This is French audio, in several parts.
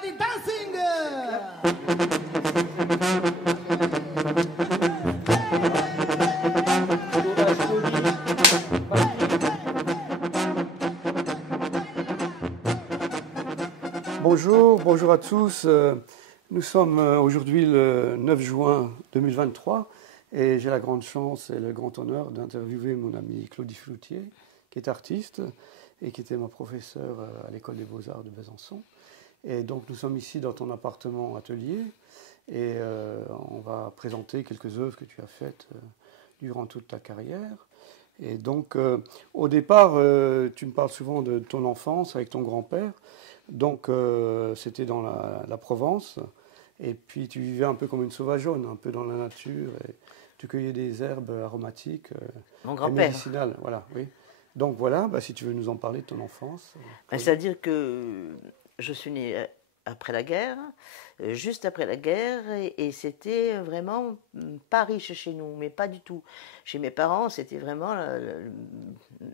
everybody dancing. Bonjour, bonjour à tous. Nous sommes aujourd'hui le 9 juin 2023 et j'ai la grande chance et le grand honneur d'interviewer mon ami Claudie Floutier, qui est artiste et qui était ma professeure à l'École des Beaux-Arts de Besançon. Et donc nous sommes ici dans ton appartement atelier et on va présenter quelques œuvres que tu as faites durant toute ta carrière. Et donc au départ, tu me parles souvent de ton enfance avec ton grand-père. Donc c'était dans la Provence et puis tu vivais un peu comme une sauvageonne, un peu dans la nature et tu cueillais des herbes aromatiques Mon et grand-père. médicinales. Voilà, oui. Donc voilà, si tu veux nous en parler de ton enfance. C'est-à-dire que je suis née après la guerre, juste après la guerre, et c'était vraiment pas riche chez nous, mais pas du tout. Chez mes parents, c'était vraiment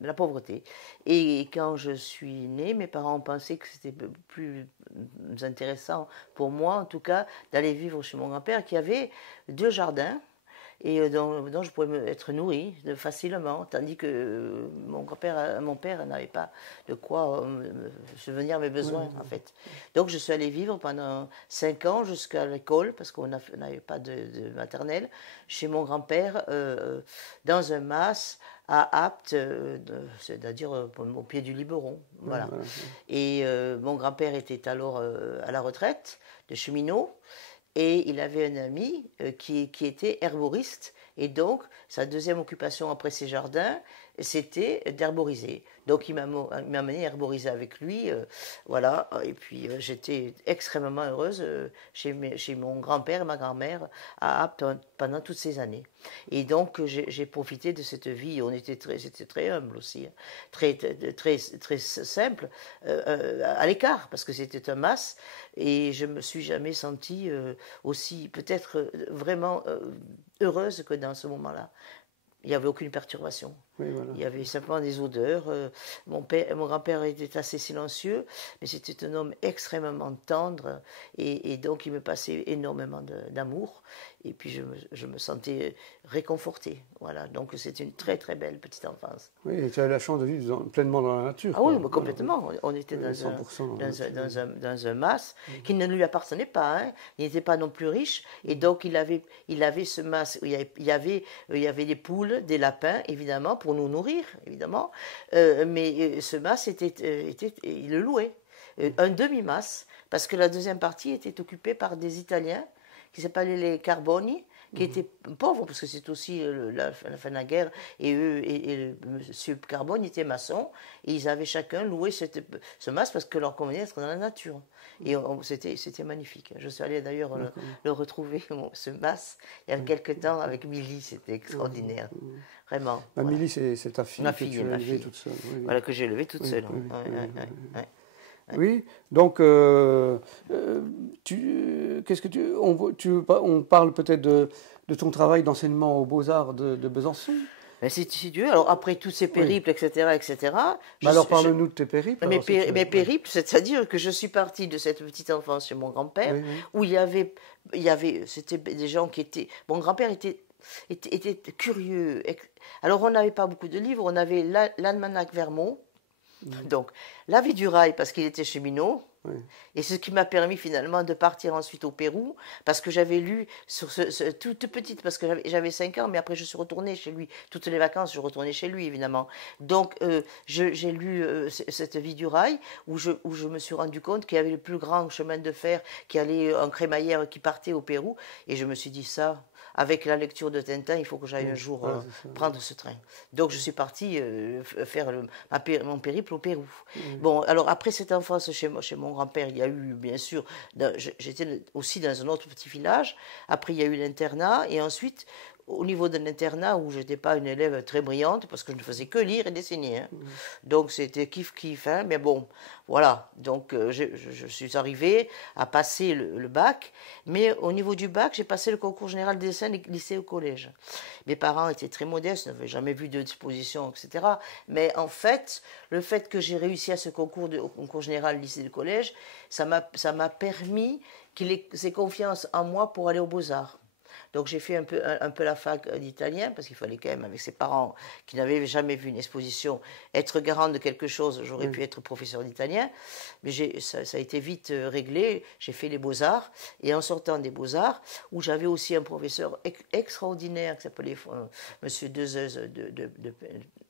la pauvreté. Et quand je suis née, mes parents pensaient que c'était plus intéressant pour moi, en tout cas, d'aller vivre chez mon grand-père, qui avait 2 jardins, et dont je pouvais être nourrie facilement, tandis que mon père n'avait pas de quoi subvenir à mes besoins, en fait. Donc je suis allée vivre pendant 5 ans jusqu'à l'école, parce qu'on n'avait pas de maternelle, chez mon grand-père, dans un mas à Apt, c'est-à-dire au pied du Liberon. Voilà. Et mon grand-père était alors à la retraite de cheminot. Et il avait un ami qui était herboriste. Et donc, sa deuxième occupation après ses jardins, c'était d'herboriser. Donc, il m'a amené à herboriser avec lui. Voilà. Et puis, j'étais extrêmement heureuse chez mon grand-père et ma grand-mère à Apt pendant toutes ces années. Et donc, j'ai profité de cette vie. C'était très humble aussi, hein, très simple, à l'écart, parce que c'était un mas. Et je me suis jamais sentie aussi, peut-être vraiment heureuse que dans ce moment-là. Il n'y avait aucune perturbation. Oui, voilà. Il y avait simplement des odeurs. Mon grand-père était assez silencieux, mais c'était un homme extrêmement tendre et donc il me passait énormément d'amour. Et puis je me sentais réconfortée. Voilà. Donc c'était une très très belle petite enfance. Oui, et tu as eu la chance de vivre pleinement dans la nature. Ah oui, mais complètement. On était Oui, dans un mas qui ne lui appartenait pas. Hein. Il n'était pas non plus riche. Et donc, il avait ce mas où il y avait des poules, des lapins, évidemment, pour nous nourrir, évidemment. Mais ce mas, il le louait. Un demi-mas, parce que la deuxième partie était occupée par des Italiens qui s'appelaient les Carboni, qui étaient pauvres, parce que c'est aussi la fin de la guerre, et eux, et M. Carbone était maçon, et ils avaient chacun loué ce mas parce que leur convenait d'être dans la nature. Et c'était magnifique. Je suis allée d'ailleurs le retrouver, ce mas, il y a quelque temps avec Milly, c'était extraordinaire. Vraiment. Voilà. Milly, c'est ta fille, ma fille, que tu as élevée toute seule. Oui, voilà, que j'ai élevée toute seule. Oui, donc on parle peut-être de ton travail d'enseignement aux Beaux-Arts de Besançon. Mais si Dieu, alors après tous ces périples, etc. Alors parle-nous de tes périples. Mes périples, c'est-à-dire que je suis partie de cette petite enfance chez mon grand-père, où c'était des gens qui étaient... Mon grand-père était curieux. Alors on n'avait pas beaucoup de livres, on avait l'Almanach Vermont, donc la vie du rail parce qu'il était cheminot, et c'est ce qui m'a permis finalement de partir ensuite au Pérou, parce que j'avais lu sur toute petite, parce que j'avais 5 ans, mais après je suis retournée chez lui, toutes les vacances je retournais chez lui évidemment, donc j'ai lu cette vie du rail, où je me suis rendu compte qu'il y avait le plus grand chemin de fer qui allait en crémaillère, qui partait au Pérou, et je me suis dit ça, avec la lecture de Tintin, il faut que j'aille un jour prendre ce train. Donc je suis partie faire mon périple au Pérou. Bon, alors après cette enfance chez mon grand-père, il y a eu, bien sûr, j'étais aussi dans un autre petit village. Après, il y a eu l'internat. Et ensuite, au niveau d'un internat où je n'étais pas une élève très brillante, parce que je ne faisais que lire et dessiner. Hein. Donc c'était kiff-kiff, hein, mais bon, voilà. Donc je suis arrivée à passer le bac, mais au niveau du bac, j'ai passé le concours général de dessin lycée au collège. Mes parents étaient très modestes, n'avaient jamais vu d'exposition, etc. Mais en fait, le fait que j'ai réussi à ce concours, au concours général lycée du collège, ça m'a permis qu'il ait confiance en moi pour aller aux Beaux-Arts. Donc j'ai fait un peu la fac d'italien, parce qu'il fallait quand même, avec ses parents qui n'avaient jamais vu une exposition, être garant de quelque chose. J'aurais pu être professeur d'italien, mais ça a été vite réglé. J'ai fait les Beaux-Arts, et en sortant des Beaux-Arts, où j'avais aussi un professeur extraordinaire qui s'appelait Monsieur Dezeuze de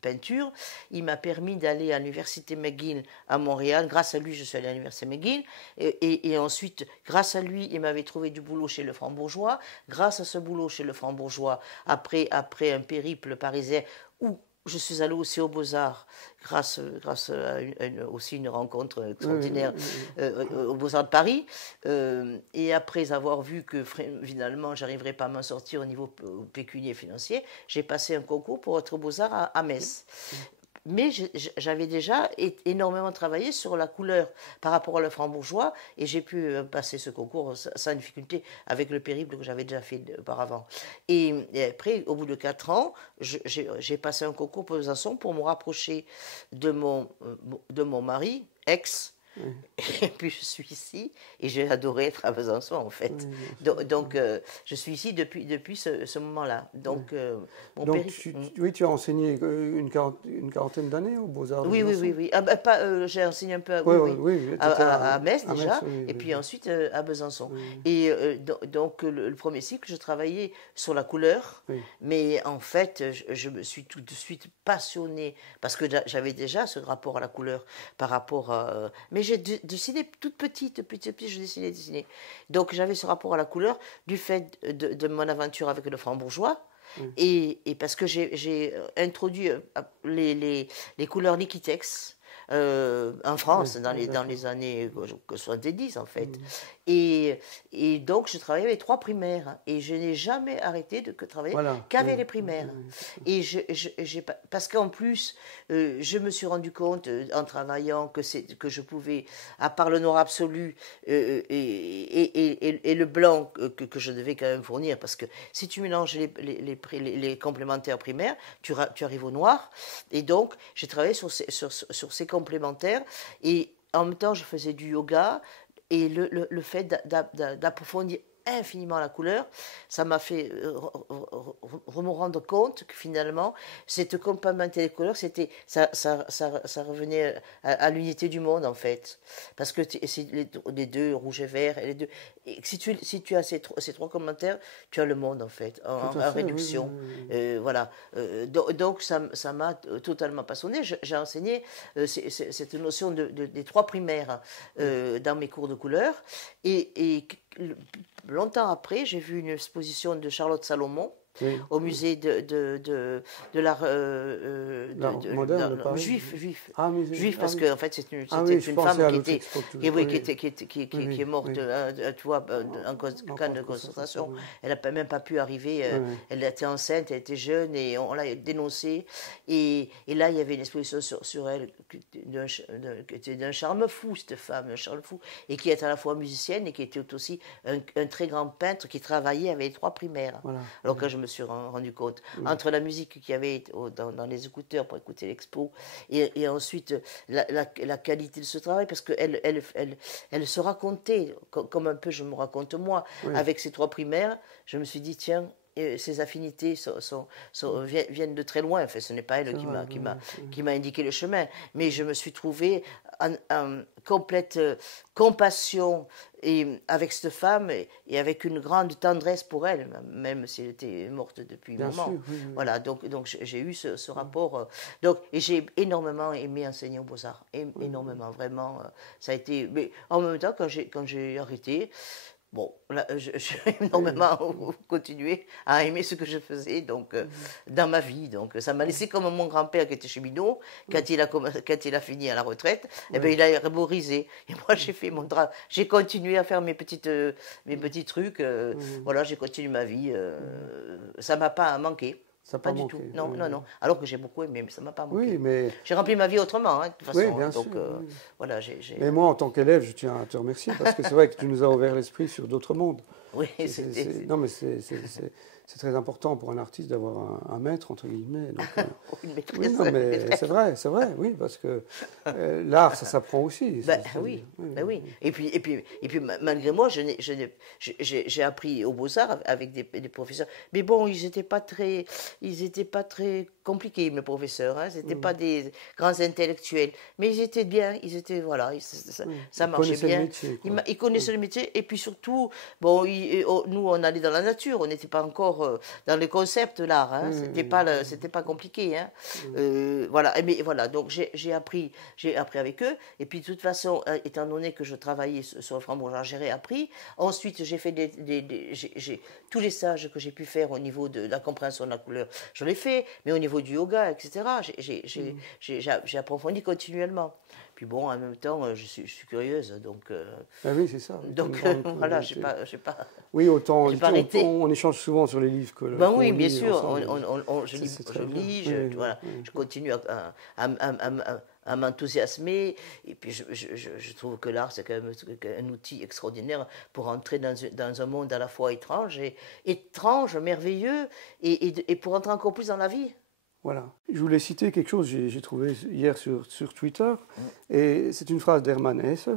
peinture, il m'a permis d'aller à l'université McGill à Montréal. Grâce à lui, je suis allée à l'université McGill. Et ensuite, grâce à lui, il m'avait trouvé du boulot chez le Franc-Bourgeois. Grâce à ce boulot chez le Franc-Bourgeois, après un périple parisien où je suis allée aussi aux Beaux-Arts, grâce à aussi une rencontre extraordinaire aux Beaux-Arts de Paris. Et après avoir vu que finalement, je n'arriverais pas à m'en sortir au niveau pécunier financier, j'ai passé un concours pour être aux Beaux-Arts à Metz. Mais j'avais déjà énormément travaillé sur la couleur par rapport à le franc-bourgeois, et j'ai pu passer ce concours sans difficulté avec le périple que j'avais déjà fait auparavant. Et après, au bout de 4 ans, j'ai passé un concours pour Besançon pour me rapprocher de mon mari, ex. Et puis je suis ici, et j'ai adoré être à Besançon en fait. Donc je suis ici depuis ce moment-là. Donc, tu as enseigné une quarantaine d'années aux Beaux-Arts de Besançon. Oui. J'ai enseigné un peu à Metz déjà, et puis ensuite à Besançon. Et donc le premier cycle, je travaillais sur la couleur, mais en fait, je me suis tout de suite passionnée, parce que j'avais déjà ce rapport à la couleur par rapport à... Mais j'ai dessiné toute petite, je dessinais. Donc j'avais ce rapport à la couleur du fait de mon aventure avec le franc-bourgeois. Et parce que j'ai introduit les couleurs Liquitex en France dans les années 70 en fait. Et donc je travaillais avec 3 primaires, et je n'ai jamais arrêté de travailler qu'avec les primaires. Et parce qu'en plus je me suis rendu compte en travaillant que je pouvais, à part le noir absolu et le blanc que je devais quand même fournir, parce que si tu mélanges les complémentaires primaires, tu arrives au noir. Et donc j'ai travaillé sur ces complémentaires, et en même temps je faisais du yoga, et le fait d'approfondir infiniment la couleur, ça m'a fait me rendre compte que finalement cette complémentarité des couleurs, ça revenait à l'unité du monde en fait, parce que les deux, rouge et vert, et les deux, et si tu as ces 3 commentaires, tu as le monde en fait en réduction. Voilà. Donc ça m'a totalement passionné. J'ai enseigné cette notion des 3 primaires dans mes cours de couleur, et longtemps après, j'ai vu une exposition de Charlotte Salomon au musée de l'art moderne juif. Juif, parce qu'en fait, c'était une femme qui est morte, tu vois, en camp de concentration. Elle n'a même pas pu arriver. Elle était enceinte, elle était jeune, et on l'a dénoncée. Et là, il y avait une exposition sur elle qui était d'un charme fou, cette femme, un charme fou, et qui est à la fois musicienne et qui était aussi un très grand peintre qui travaillait avec les 3 primaires. Alors que je me suis rendu compte, entre la musique qu'il y avait dans les écouteurs pour écouter l'expo, et ensuite la qualité de ce travail, parce qu'elle elle se racontait, comme un peu je me raconte moi, avec ces 3 primaires. Je me suis dit, tiens, ces affinités viennent de très loin. Enfin, ce n'est pas elle qui m'a indiqué le chemin, mais je me suis trouvée en complète compassion avec cette femme, et avec une grande tendresse pour elle, même si elle était morte depuis un moment. Voilà, donc j'ai eu ce rapport. Et j'ai énormément aimé enseigner aux Beaux-Arts, énormément, vraiment. Ça a été. Mais en même temps, quand j'ai arrêté, Bon, là, j'ai énormément continué à aimer ce que je faisais donc, dans ma vie. Donc, ça m'a laissé comme mon grand-père qui était cheminot. Quand il a fini à la retraite, eh ben, il a herborisé. Et moi, j'ai fait j'ai continué à faire mes petits trucs. Voilà, j'ai continué ma vie. Ça m'a pas manqué. Ça n'a Pas pas du manqué. tout. Non, non, non. Alors que j'ai beaucoup aimé, mais ça m'a pas manqué. Oui, mais... J'ai rempli ma vie autrement, hein, de toute façon. Oui, bien donc, sûr. Oui. voilà, Mais moi, en tant qu'élève, je tiens à te remercier parce que c'est vrai que tu nous as ouvert l'esprit sur d'autres mondes. Oui, c'était... Non, mais c'est très important pour un artiste d'avoir un maître, entre guillemets. Donc, Une maîtresse. oui, non, mais c'est vrai, oui, parce que l'art, ça s'apprend aussi. Ben, oui, ben oui. Et puis, malgré moi, j'ai appris aux Beaux-Arts avec des professeurs. Mais bon, ils étaient pas très compliqués, mes professeurs. Hein. C'était pas des grands intellectuels. Mais ils étaient bien, voilà, ça marchait bien. Métier, Ils connaissaient le métier. Et puis surtout, bon, nous, on allait dans la nature. On n'était pas encore dans les concepts, l'art. Hein. C'était pas compliqué. Hein. Voilà. Mais voilà, donc j'ai appris avec eux. Et puis, de toute façon, étant donné que je travaillais sur le Frambourg, j'ai réappris. Ensuite, j'ai fait tous les stages que j'ai pu faire au niveau de la compréhension de la couleur, je l'ai fait. Mais au niveau du yoga, etc., j'ai approfondi continuellement. Puis bon, en même temps, je suis curieuse, donc... Ah oui, c'est ça. Donc, voilà, j'ai pas... Oui, autant on échange souvent sur les livres que... Ben oui, bien lit sûr, ensemble. je lis, voilà, je continue à m'enthousiasmer, et puis je trouve que l'art, c'est quand même un outil extraordinaire pour entrer dans un monde à la fois étrange, merveilleux, et pour entrer encore plus dans la vie. Voilà. Je voulais citer quelque chose que j'ai trouvé hier sur Twitter, et c'est une phrase d'Hermann Hesse,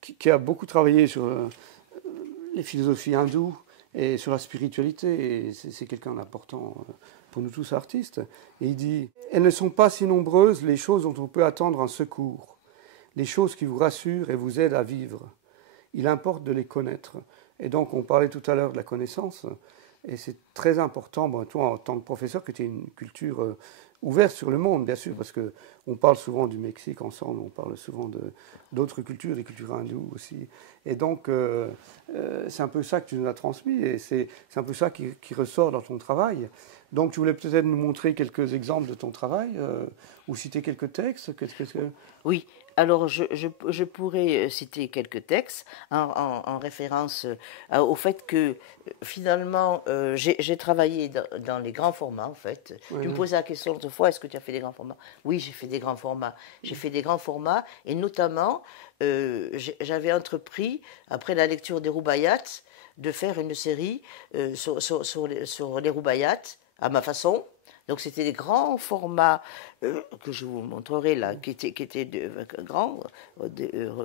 qui a beaucoup travaillé sur les philosophies hindoues et sur la spiritualité, et c'est quelqu'un d'important pour nous tous artistes. Et il dit « Elles ne sont pas si nombreuses les choses dont on peut attendre un secours, les choses qui vous rassurent et vous aident à vivre. Il importe de les connaître. » Et donc on parlait tout à l'heure de la connaissance, et c'est très important, bon, toi en tant que professeur, que tu aies une culture ouverte sur le monde, bien sûr, parce qu'on parle souvent du Mexique ensemble, on parle souvent d'autres cultures, des cultures hindoues aussi. Et donc, c'est un peu ça que tu nous as transmis, et c'est un peu ça qui ressort dans ton travail. Donc, tu voulais peut-être nous montrer quelques exemples de ton travail, ou citer quelques textes. Oui, alors je pourrais citer quelques textes en référence au fait que finalement j'ai travaillé dans les grands formats en fait. Oui, tu me posais la question l'autre fois, est-ce que tu as fait des grands formats? Oui, j'ai fait des grands formats. J'ai fait des grands formats et notamment j'avais entrepris, après la lecture des Roubaïat, de faire une série sur les Roubaïat à ma façon. Donc c'était des grands formats que je vous montrerai là, qui étaient grands.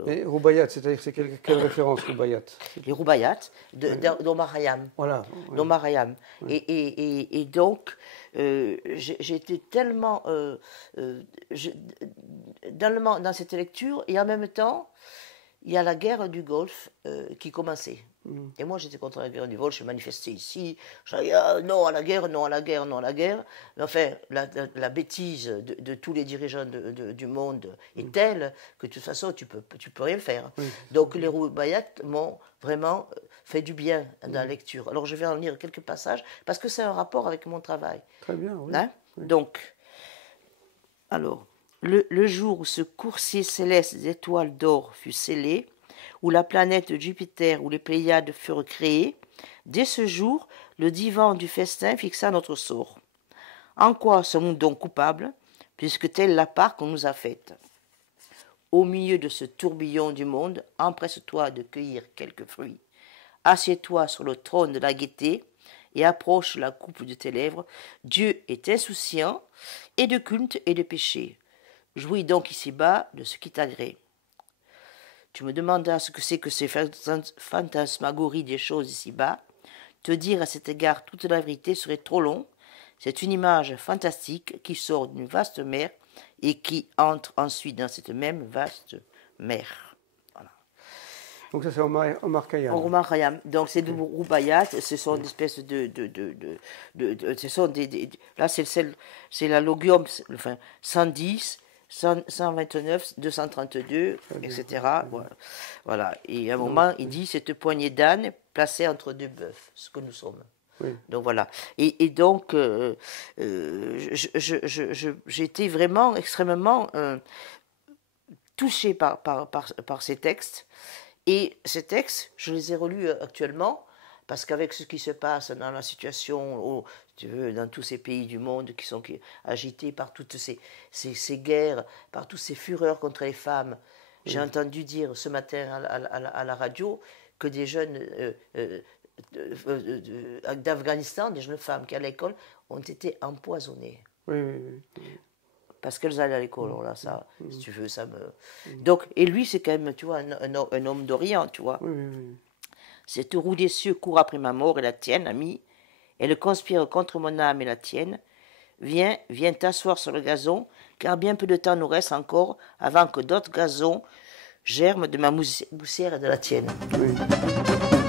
Et Roubaïat, c'est-à-dire c'est quelle référence Roubaïat? Les Roubaïat d'Omar Khayyam. Voilà. D'Omar Khayyam. Oui. Et donc j'étais tellement dans cette lecture, et en même temps il y a la guerre du Golfe qui commençait. Et moi, j'étais contre la guerre du Golfe, je manifestais ici, je disais non à la guerre, non à la guerre, non à la guerre. Mais enfin, la bêtise de tous les dirigeants du monde est telle que de toute façon, tu peux rien faire. Oui. Donc, les Roubaïat m'ont vraiment fait du bien dans la lecture. Alors, je vais en lire quelques passages, parce que c'est un rapport avec mon travail. Très bien, oui. Hein? Oui. Donc, alors... Le jour où ce coursier céleste des étoiles d'or fut scellé, où la planète Jupiter, où les Pléiades furent créées, dès ce jour, le divan du festin fixa notre sort. En quoi sommes-nous donc coupables, puisque telle la part qu'on nous a faite? Au milieu de ce tourbillon du monde, empresse-toi de cueillir quelques fruits. Assieds-toi sur le trône de la gaieté et approche la coupe de tes lèvres. Dieu est insouciant, et de culte et de péché. Jouis donc ici-bas de ce qui t'agrée. Tu me demandas ce que c'est que ces fantasmagories des choses ici-bas. Te dire à cet égard toute la vérité serait trop long. C'est une image fantastique qui sort d'une vaste mer et qui entre ensuite dans cette même vaste mer. Voilà. Donc ça c'est Omar Khayyam. Omar Khayyam. Donc c'est des Roubaïat, ce sont des espèces ce sont là c'est la logium, enfin 110. 129, 232, etc. Voilà. Voilà. Et à un Donc, moment, il dit cette poignée d'ânes placée entre deux bœufs, ce que nous sommes. oui. Donc voilà. Et donc, j'étais vraiment extrêmement touchée par ces textes. Et ces textes, je les ai relus actuellement, parce qu'avec ce qui se passe dans la situation, tu veux, dans tous ces pays du monde qui sont agités par toutes ces guerres, par toutes ces fureurs contre les femmes, j'ai entendu dire ce matin à la radio que des jeunes d'Afghanistan, des jeunes femmes qui à l'école, ont été empoisonnées. Oui, oui, oui. Parce qu'elles allaient à l'école. Alors là, ça, si tu veux, ça me... Donc, et lui, c'est quand même, tu vois, un homme d'Orient, tu vois. Oui, oui, oui. Cette roue des cieux court après ma mort et la tienne, ami. Elle conspire contre mon âme et la tienne. Viens, viens t'asseoir sur le gazon, car bien peu de temps nous reste encore avant que d'autres gazons germent de ma moussière et de la tienne. Oui.